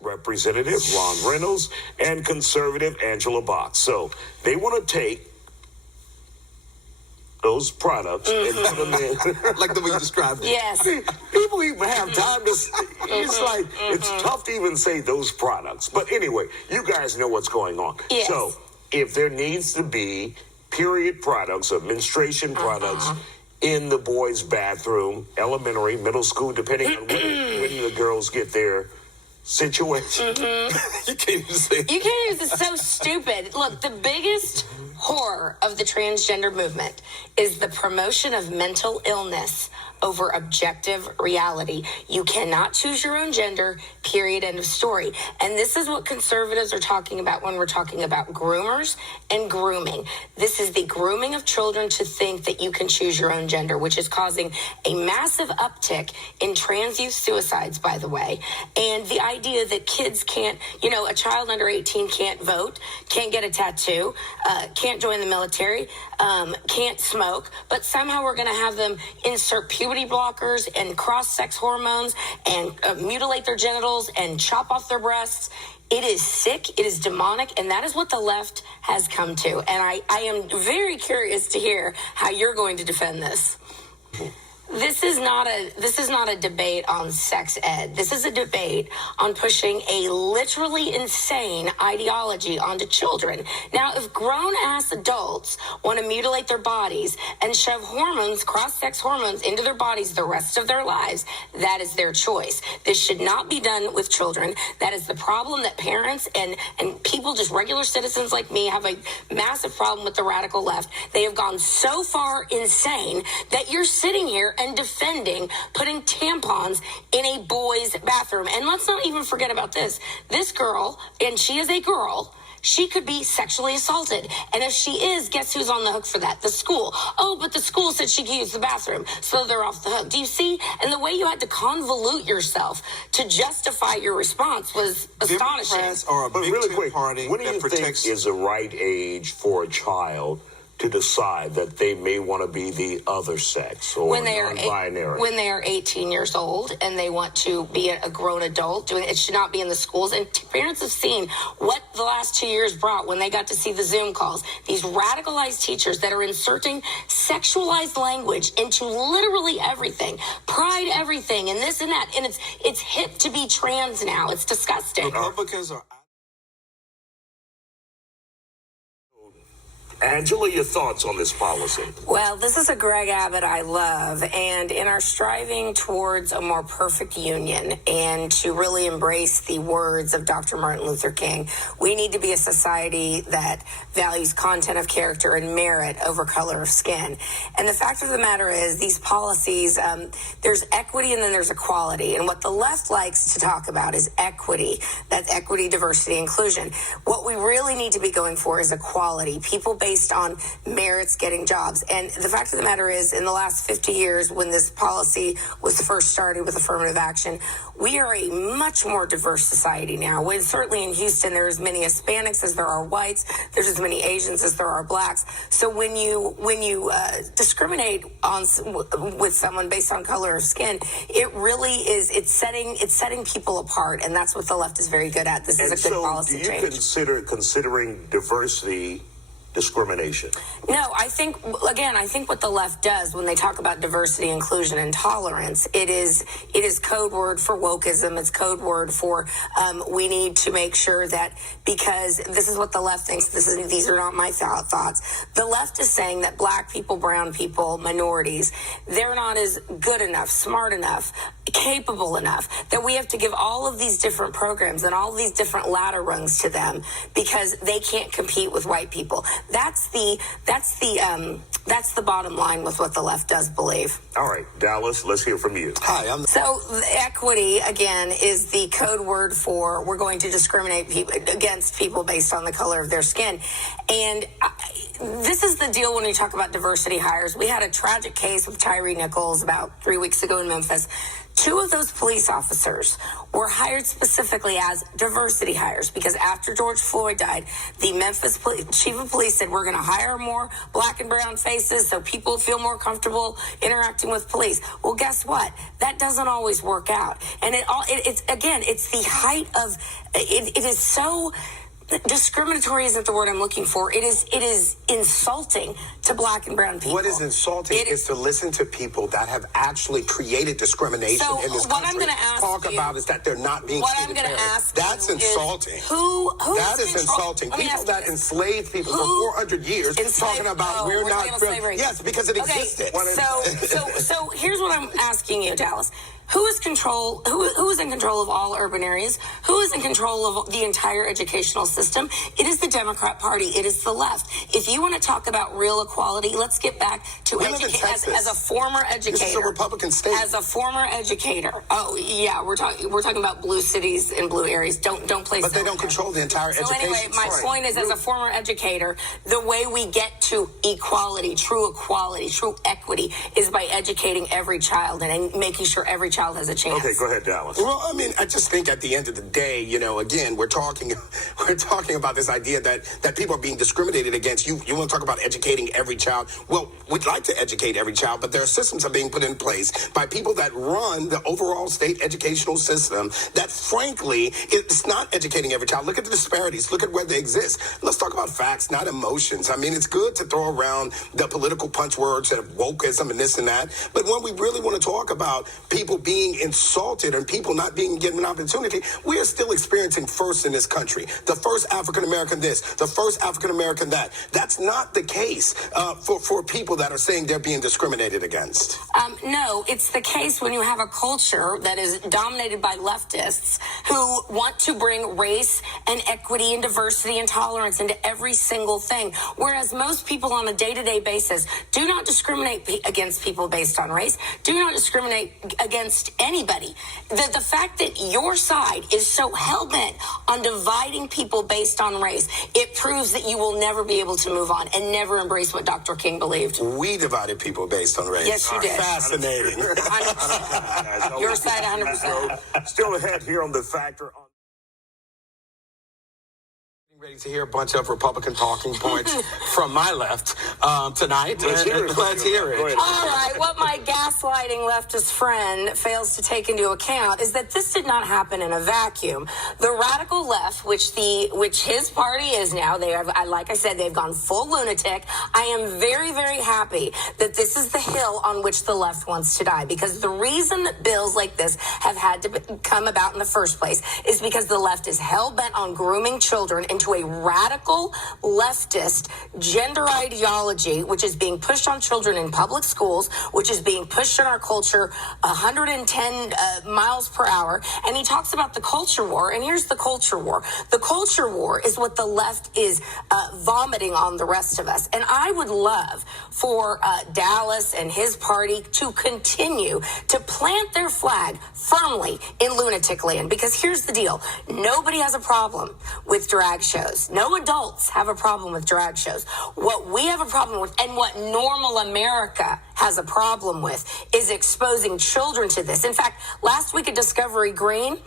Representative Ron Reynolds and conservative Angela Box. So they want to take those products and put them in. Like the way you described it. Yes. People even have time to. It's like it's tough to even say those products. But anyway, you guys know what's going on. Yes. So if there needs to be period products or menstruation products in the boys' bathroom, elementary, middle school, depending on when the girls get their situation. You can't even say it. You can't use it's so stupid. Look, the biggest horror of the transgender movement is the promotion of mental illness over objective reality. You cannot choose your own gender, period, end of story. And this is what conservatives are talking about when we're talking about groomers and grooming. This is the grooming of children to think that you can choose your own gender, which is causing a massive uptick in trans youth suicides, by the way. And the idea that kids can't, a child under 18 can't vote, can't get a tattoo, can't join the military, can't smoke, but somehow we're going to have them insert puberty blockers and cross-sex hormones and mutilate their genitals and chop off their breasts. It is sick, it is demonic, and that is what the left has come to. And I am very curious to hear how you're going to defend this. This is not a debate on sex ed. This is a debate on pushing a literally insane ideology onto children. Now, if grown-ass adults want to mutilate their bodies and shove hormones, cross-sex hormones, into their bodies the rest of their lives, that is their choice. This should not be done with children. That is the problem that parents and people, just regular citizens like me, have a massive problem with the radical left. They have gone so far insane that you're sitting here and defending putting tampons in a boy's bathroom. And let's not even forget about this. This girl, and she is a girl, she could be sexually assaulted. And if she is, guess who's on the hook for that? The school. Oh, but the school said she could use the bathroom, so they're off the hook. Do you see? And the way you had to convolute yourself to justify your response was astonishing. Democrats are a But big really tent quick, party what do that you protects. think is the right age for a child to decide that they may want to be the other sex or non-binary? When they are 18 years old and they want to be a grown adult, it should not be in the schools. And parents have seen what the last 2 years brought when they got to see the Zoom calls. These radicalized teachers that are inserting sexualized language into literally everything, pride everything, and this and that. And it's hip to be trans now. It's disgusting. Republicans are. Angela, your thoughts on this policy? Well, this is a Greg Abbott I love, and in our striving towards a more perfect union and to really embrace the words of Dr. Martin Luther King, we need to be a society that values content of character and merit over color of skin. And the fact of the matter is, these policies, there's equity and then there's equality. And what the left likes to talk about is equity. That's equity, diversity, inclusion. What we really need to be going for is equality. People based on merits getting jobs. And the fact of the matter is, in the last 50 years, when this policy was first started with affirmative action, we are a much more diverse society now. When certainly in Houston, there are as many Hispanics as there are whites. There's as many Asians as there are blacks. So when you discriminate with someone based on color of skin, it really is, it's setting people apart. And that's what the left is very good at. This is a good policy change. Do you considering diversity discrimination? No, I think what the left does when they talk about diversity, inclusion, and tolerance, it is code word for wokeism. It's code word for we need to make sure that, because this is what the left thinks. These are not my thoughts. The left is saying that black people, brown people, minorities, they're not as good enough, smart enough, capable enough, that we have to give all of these different programs and all of these different ladder rungs to them because they can't compete with white people. That's the bottom line with what the left does believe. All right, Dallas, let's hear from you. Hi, So equity, again, is the code word for we're going to discriminate against people based on the color of their skin. And this is the deal when we talk about diversity hires. We had a tragic case with Tyree Nichols about 3 weeks ago in Memphis. 2 of those police officers were hired specifically as diversity hires because after George Floyd died, the Memphis chief of police said, we're going to hire more black and brown faces so people feel more comfortable interacting with police. Well, guess what? That doesn't always work out. And it's the height of, it is so... discriminatory isn't the word I'm looking for. It is insulting to black and brown people. What is insulting is to listen to people that have actually created discrimination in this country. What I'm going to ask talk about is that they're not being what treated I'm going to fairly. ask That's insulting. That is insulting. People that enslaved people for 400 years talking about we're not slavery. Yes, because it existed. So here's what I'm asking you, Dallas. Who is in control of all urban areas? Who is in control of the entire educational system? It is the Democrat Party. It is the left. If you want to talk about real equality, let's get back to education. As a former educator, this is a Republican state. As a former educator, we're talking about blue cities and blue areas. Don't place. But they don't control the entire education. So anyway, my point is, as a former educator, the way we get to equality, true equity, is by educating every child and making sure every child has a chance. Okay, go ahead, Dallas. Well, I mean, I just think at the end of the day, again, we're talking about this idea that people are being discriminated against. You want to talk about educating every child? Well, we'd like to educate every child, but there are systems that are being put in place by people that run the overall state educational system that, frankly, it's not educating every child. Look at the disparities. Look at where they exist. Let's talk about facts, not emotions. I mean, it's good to throw around the political punch words of wokeism and this and that, but when we really want to talk about people being insulted and people not being given an opportunity, we are still experiencing first in this country. The first African-American this, the first African-American that. That's not the case for people that are saying they're being discriminated against. No, it's the case when you have a culture that is dominated by leftists who want to bring race and equity and diversity and tolerance into every single thing, whereas most people on a day-to-day basis do not discriminate against people based on race, do not discriminate against anybody. The fact that your side is so hell-bent on dividing people based on race, it proves that you will never be able to move on and never embrace what Dr. King believed. We divided people based on race. Yes, you did. Fascinating. 100%. Your side, 100%. Still ahead here on The Factor. Ready to hear a bunch of Republican talking points from my left tonight. Let's hear it. Let's hear it. All right, what my gaslighting leftist friend fails to take into account is that this did not happen in a vacuum. The radical left, which his party is now, like I said, they've gone full lunatic. I am very, very happy that this is the hill on which the left wants to die, because the reason that bills like this have had to come about in the first place is because the left is hell-bent on grooming children into a radical leftist gender ideology, which is being pushed on children in public schools, which is being pushed in our culture 110 miles per hour. And he talks about the culture war. And here's the culture war. The culture war is what the left is vomiting on the rest of us. And I would love for Dallas and his party to continue to plant their flag firmly in lunatic land, because here's the deal. Nobody has a problem with drag shows. No adults have a problem with drag shows. What we have a problem with, and what normal America has a problem with, is exposing children to this. In fact, last week at Discovery Green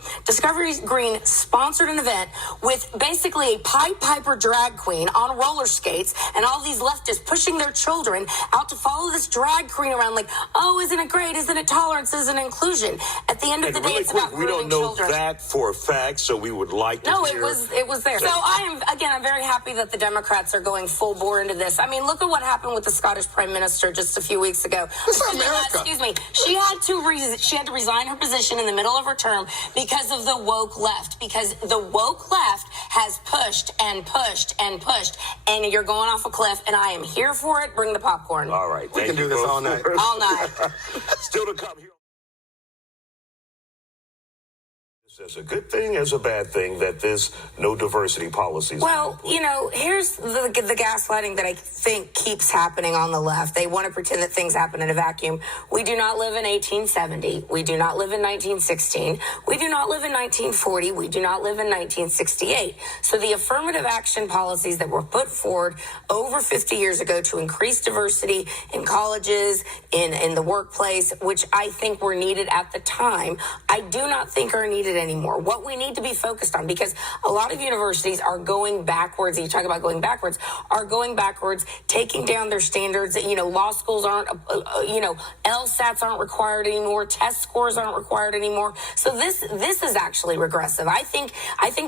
sponsored an event with basically a Pied Piper drag queen on roller skates, and all these leftists pushing their children out to follow this drag queen around like, oh, isn't it great? Isn't it tolerance? Isn't it inclusion? At the end of the day, it's about grooming children. We don't know that for a fact, so we would like to hear. No, it was there. So I'm very happy that the Democrats are going full bore into this. I mean, look at what happened with the Scottish Prime Minister just a few weeks ago. This is America. Excuse me. She had to resign her position in the middle of her term because of the woke left. Because the woke left has pushed and pushed and pushed, and you're going off a cliff. And I am here for it. Bring the popcorn. All right, we can do this all night. All night. Still to come here. As a good thing, as a bad thing, that there's no diversity policies. Well, here's the gaslighting that I think keeps happening on the left. They want to pretend that things happen in a vacuum. We do not live in 1870. We do not live in 1916. We do not live in 1940. We do not live in 1968. So the affirmative action policies that were put forward over 50 years ago to increase diversity in colleges, in the workplace, which I think were needed at the time, I do not think are needed anymore. What we need to be focused on, because a lot of universities are going backwards, and you talk about going backwards, taking down their standards. Law schools aren't, LSATs aren't required anymore, test scores aren't required anymore. So this is actually regressive. I think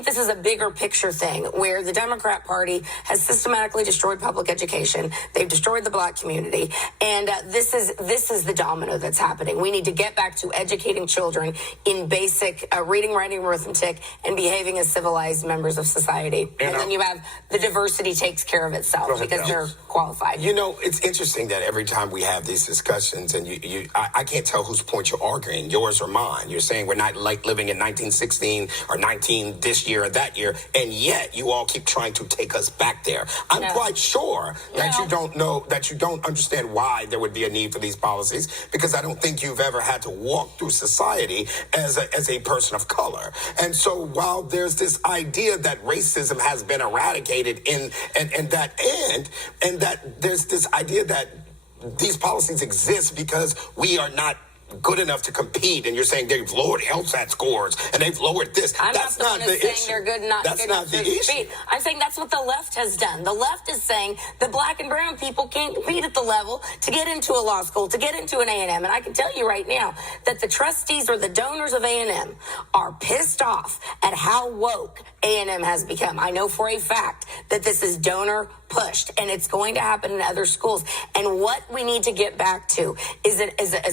this is a bigger picture thing where the Democrat Party has systematically destroyed public education. They've destroyed the black community, and this is the domino that's happening. We need to get back to educating children in basic reading, writing, arithmetic, and behaving as civilized members of society. And then you have the diversity takes care of itself because they're qualified. It's interesting that every time we have these discussions, and I can't tell whose point you're arguing, yours or mine. You're saying we're not like living in 1916 or 19 this year or that year, and yet you all keep trying to take us back there. I'm quite sure that you don't understand why there would be a need for these policies, because I don't think you've ever had to walk through society as a person of color. And so while there's this idea that racism has been eradicated and that there's this idea that these policies exist because we are not good enough to compete, and you're saying they've lowered LSAT scores and they've lowered this. That's not the issue. Saying they're good, That's not the issue. I'm saying that's what the left has done. The left is saying that black and brown people can't compete at the level to get into a law school, to get into an A&M. And I can tell you right now that the trustees or the donors of A&M are pissed off at how woke A&M has become. I know for a fact that this is donor pushed, and it's going to happen in other schools. And what we need to get back to is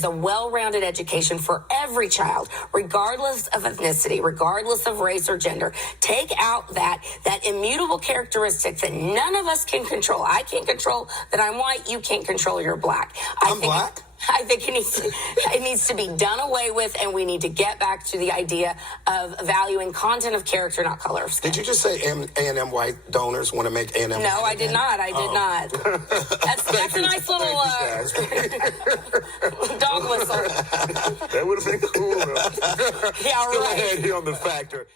a well-rounded education for every child, regardless of ethnicity, regardless of race or gender. Take out that immutable characteristic that none of us can control. I can't control that I'm white. You can't control you're black. I'm black? I think it needs to be done away with, and we need to get back to the idea of valuing content of character, not color of skin. Did you just say A&M white donors want to make A&M? No, I did not. I did not. That's a nice little dog whistle. That would have been cool. Yeah, Still right. ahead here on The Factor.